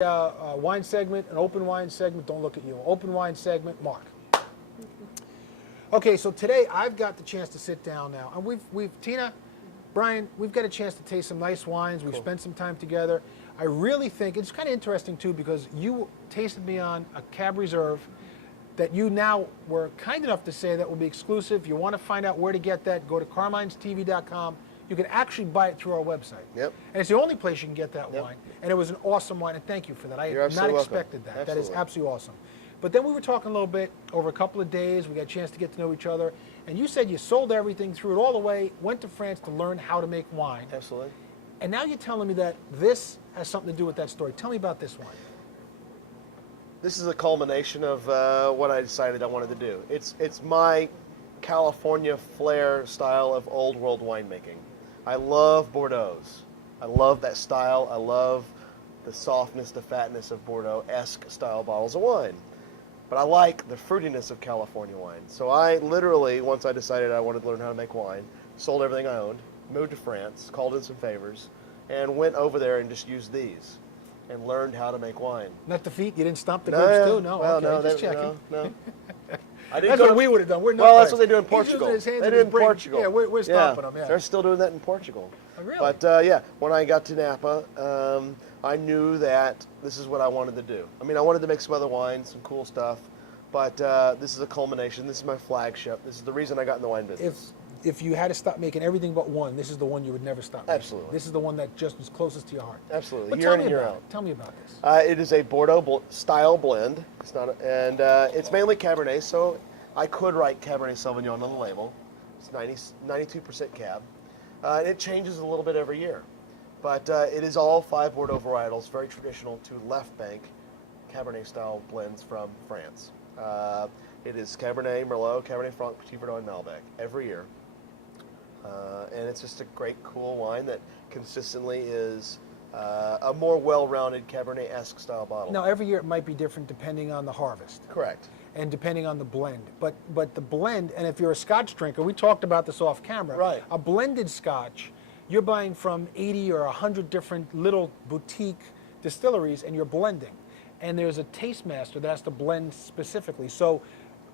Wine segment, an open wine segment, don't look at you. Open wine segment, Mark. Okay, so today I've got the chance to sit down now, and we've Tina, Brian, we've got a chance to taste some nice wines. We've spent some time together. I really think it's kind of interesting too because you tasted me on a Cab Reserve that you now were kind enough to say that will be exclusive. If you want to find out where to get that, go to carminestv.com. You can actually buy it through our website. Yep. And it's the only place you can get that wine. And it was an awesome wine, and thank you for that. I had not expected that. Absolutely. That is absolutely awesome. But then we were talking a little bit over a couple of days. We got a chance to get to know each other. And you said you sold everything, threw it all away, went to France to learn how to make wine. Absolutely. And now you're telling me that this has something to do with that story. Tell me about this wine. This is a culmination of what I decided I wanted to do. It's my California flair style of old world winemaking. I love Bordeaux's. I love that style. I love the softness, the fatness of Bordeaux-esque style bottles of wine. But I like the fruitiness of California wine. So I literally, once I decided I wanted to learn how to make wine, sold everything I owned, moved to France, called in some favors, and went over there and just used these and learned how to make wine. Not the feet? You didn't stomp the grapes too? No, well, okay, no, just checking. No. That's what we would have done. We're well, that's what they do in Portugal. They do in Portugal. Yeah, we're stomping them. Yeah, they're still doing that in Portugal. Oh, really? But yeah, when I got to Napa, I knew that this is what I wanted to do. I mean, I wanted to make some other wines, some cool stuff, but this is a culmination. This is my flagship. This is the reason I got in the wine business. If you had to stop making everything but one, this is the one you would never stop making. Absolutely. This is the one that just was closest to your heart. Absolutely. But Year in and year out. Tell me about this. It is a Bordeaux style blend. It's not, and it's mainly Cabernet. So I could write Cabernet Sauvignon on the label. It's 92% Cab. And it changes a little bit every year. But it is all 5 Bordeaux varietals, very traditional to left bank Cabernet style blends from France. It is Cabernet Merlot, Cabernet Franc, Petit Verdot, and Malbec every year. And it's just a great, cool wine that consistently is a more well-rounded Cabernet-esque style bottle. Now, every year it might be different depending on the harvest. Correct. And depending on the blend. But the blend, and if you're a Scotch drinker, we talked about this off camera. Right. A blended Scotch, you're buying from 80 or 100 different little boutique distilleries, and you're blending. And there's a taste master that has to blend specifically. So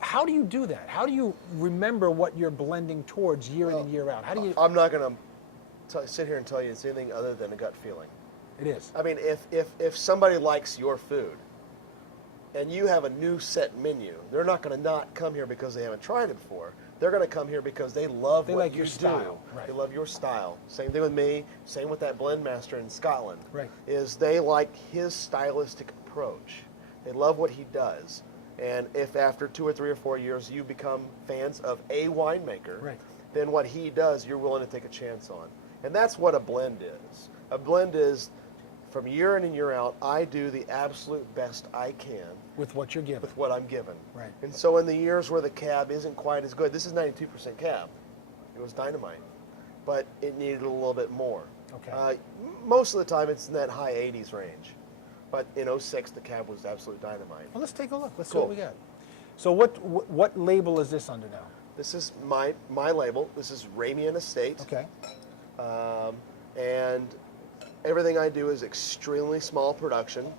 how do you do that? How do you remember what you're blending towards year in and year out? How do you? I'm not going to sit here and tell you it's anything other than a gut feeling. It is. I mean, if somebody likes your food and you have a new set menu, they're not going to not come here because they haven't tried it before. They're going to come here because they love what like you your do. style. Right. They love your style. Same thing with me. Same with that blend master in Scotland. Right. Is they like his stylistic approach. They love what he does. And if after 2 or 3 or 4 years you become fans of a winemaker, Right. then what he does, you're willing to take a chance on. And that's what a blend is. A blend is, from year in and year out, I do the absolute best I can With what you're given. with what I'm given. Right. And so in the years where the Cab isn't quite as good, this is 92% Cab. It was dynamite. But it needed a little bit more. Okay. Most of the time it's in that high 80s range. But in '06, the Cab was absolute dynamite. Well, let's take a look. Let's see Cool. what we got. So what label is this under now? This is my label. This is Ramian Estate. Okay. And everything I do is extremely small production,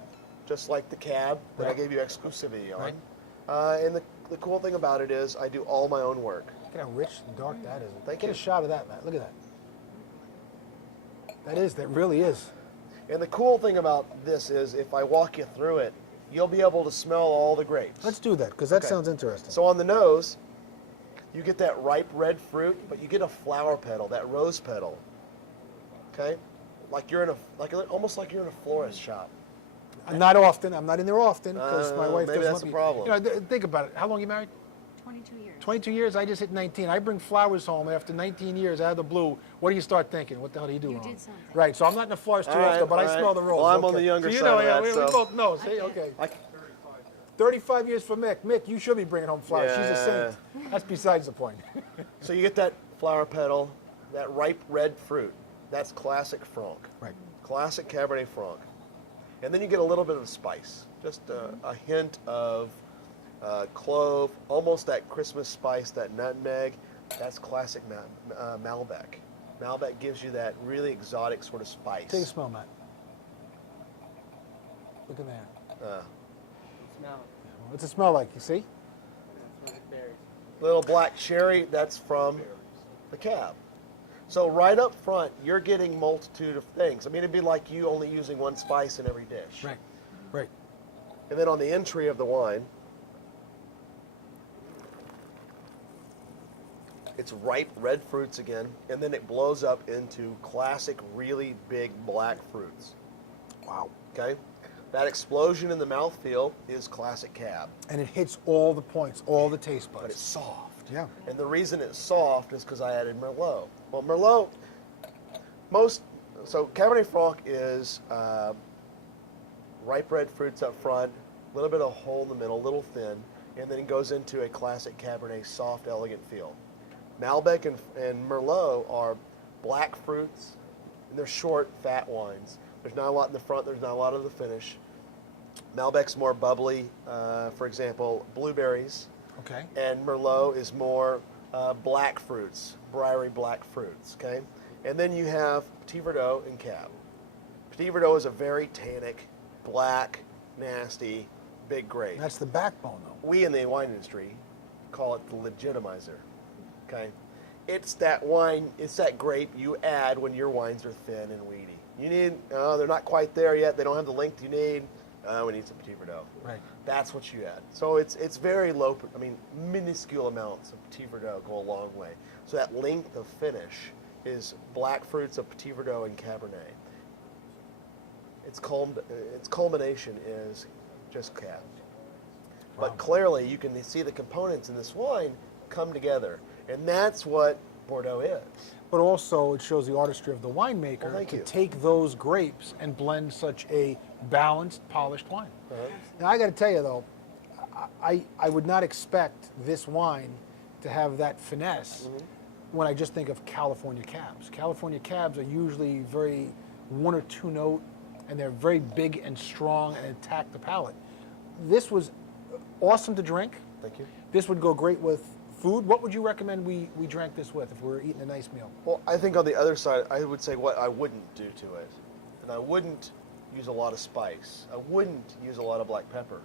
just like the Cab that I Right. gave you exclusivity on. Right. And the cool thing about it is I do all my own work. Look at how rich and dark that is. Thank Get you. a shot of that, Matt. Look at that. That really is. And the cool thing about this is if I walk you through it, you'll be able to smell all the grapes. Let's do that, because that Okay. sounds interesting. So on the nose, you get that ripe red fruit, but you get a flower petal, that rose petal. Okay? Like you're in almost like you're in a florist shop. Not often. I'm not in there often, because my wife maybe doesn't that's let me. the problem. You know, think about it. How long you married? 22 years. 22 years. I just hit 19. I bring flowers home after 19 years out of the blue. What do you start thinking? What the hell do you do You wrong? did something. Right. So I'm not in the florist too All right, often, but I all right. smell the rose. Well, I'm on Okay. the younger so you side know, of yeah, that, we so- both know. See, okay. 35 years for Mick. Mick, you should be bringing home flowers. She's a saint. That's besides the point. So you get that flower petal, that ripe red fruit. That's classic Franc. Right. Classic Cabernet Franc. And then you get a little bit of spice, just a hint of clove, almost that Christmas spice, that nutmeg. That's classic Malbec. Malbec gives you that really exotic sort of spice. Take a smell, Matt. Look at that. Smell it. What's it smell like? You see? That's what it berries. Little black cherry, that's from the cab. So right up front, you're getting multitude of things. I mean, it'd be like you only using one spice in every dish. Right. Right. And then on the entry of the wine, it's ripe red fruits again, and then it blows up into classic, really big black fruits. Wow. Okay? That explosion in the mouthfeel is classic cab, And it hits all the points, all the taste buds. but it's soft. Yeah. And the reason it's soft is because I added Merlot. Well, Merlot, so Cabernet Franc is ripe red fruits up front, a little bit of hole in the middle, a little thin, and then it goes into a classic Cabernet soft, elegant feel. Malbec and Merlot are black fruits, and they're short, fat wines. There's not a lot in the front, there's not a lot of the finish. Malbec's more bubbly, for example, blueberries. Okay. And Merlot is more black fruits, briary black fruits, okay? And then you have Petit Verdot and Cab. Petit Verdot is a very tannic, black, nasty, big grape. That's the backbone, though. We in the wine industry call it the legitimizer, okay? It's that wine, it's that grape you add when your wines are thin and weedy. You need, they're not quite there yet, they don't have the length you need, we need some Petit Verdot. Right. That's what you add. So it's very low, I mean, minuscule amounts of Petit Verdot go a long way. So that length of finish is black fruits of Petit Verdot and Cabernet. Its culmination is just Cab. But Wow. clearly you can see the components in this wine come together. And that's what Bordeaux is. But also, it shows the artistry of the winemaker Well, thank to you. take those grapes and blend such a balanced, polished wine. Uh-huh. Now, I got to tell you, though, I would not expect this wine to have that finesse when I just think of California cabs. California cabs are usually very one or two note, and they're very big and strong and attack the palate. This was awesome to drink. Thank you. This would go great with food. What would you recommend we drank this with if we were eating a nice meal? Well, I think on the other side, I would say what I wouldn't do to it. And I wouldn't use a lot of spice. I wouldn't use a lot of black pepper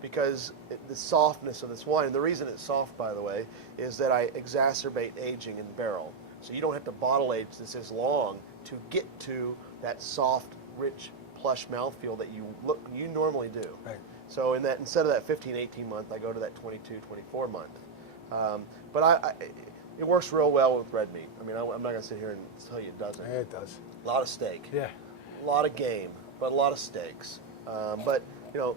because the softness of this wine, and the reason it's soft, by the way, is that I exacerbate aging in barrel. So you don't have to bottle age this as long to get to that soft, rich, plush mouthfeel that you normally do. Right. So in that, instead of that 15, 18 month, I go to that 22, 24 month. But it works real well with red meat. I mean, I'm not going to sit here and tell you it doesn't. Yeah, it does. A lot of steak. Yeah. A lot of game, but a lot of steaks. But, you know,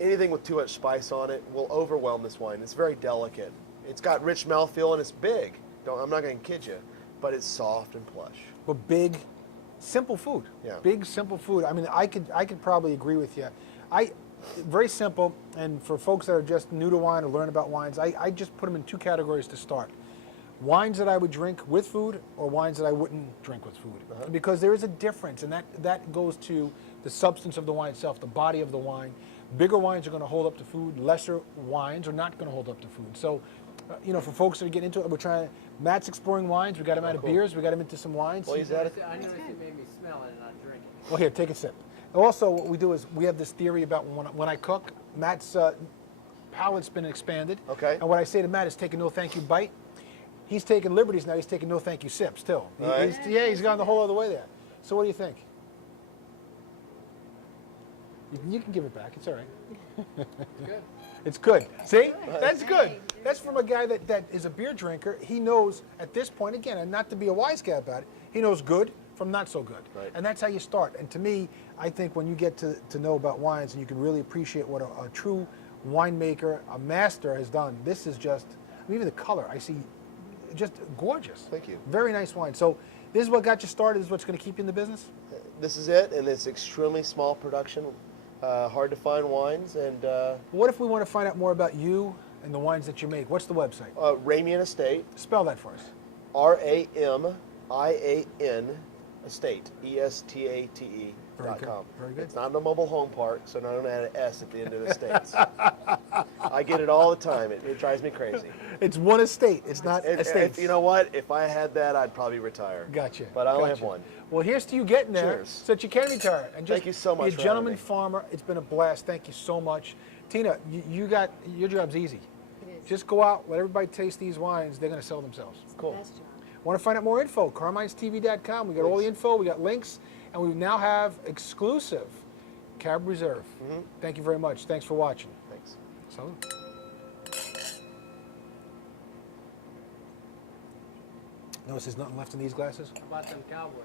anything with too much spice on it will overwhelm this wine. It's very delicate. It's got rich mouthfeel and it's big. I'm not going to kid you, but it's soft and plush. But big, simple food. Yeah. Big, simple food. I mean, I could probably agree with you. Very simple, and for folks that are just new to wine or learn about wines, I just put them in two categories to start. Wines that I would drink with food or wines that I wouldn't drink with food. Because there is a difference, and that goes to the substance of the wine itself, the body of the wine. Bigger wines are going to hold up to food. Lesser wines are not going to hold up to food. So, for folks that are getting into it, Matt's exploring wines. We got him out of cool. beers. We got him into some wines. Well, he's at it. I noticed it made me smell it and not drink it. Well, here, take a sip. Also, what we do is we have this theory about when I cook, Matt's palate's been expanded. Okay. And what I say to Matt is take a no thank you bite. He's taking liberties now. He's taking no thank you sips too. All right. He's gone the whole other way there. So what do you think? You can give it back. It's all right. Good. It's good. See? That's good. That's from a guy that is a beer drinker. He knows at this point, again, and not to be a wise guy about it, he knows good from not so good. Right. And that's how you start. And to me, I think when you get to know about wines and you can really appreciate what a true winemaker, a master has done, this is just, even the color, I see just gorgeous. Thank you. Very nice wine. So this is what got you started, this is what's going to keep you in the business? This is it, and it's extremely small production, hard to find wines, and What if we want to find out more about you and the wines that you make? What's the website? Ramian Estate, Spell that for us. RAMIAN Estate, ESTATE Very good. Very good. It's not in a mobile home park, so don't add an S at the end of the states. I get it all the time. It drives me crazy. It's one estate. It's not estates. You know what? If I had that, I'd probably retire. Gotcha. But I only have Gotcha. one. Well, here's to you getting there, Cheers. so that you can retire. And just Thank you so much be a for having gentleman me. farmer. It's been a blast. Thank you so much, Tina. You got your job's easy. It is. Just go out, let everybody taste these wines. They're going to sell themselves. It's the Cool. best job. Want to find out more info? CarminesTV.com. We got all the Please. info. We got links, and we now have exclusive Cab Reserve. Thank you very much. Thanks for watching. Thanks. Salud. Notice there's nothing left in these glasses. How about them cowboys?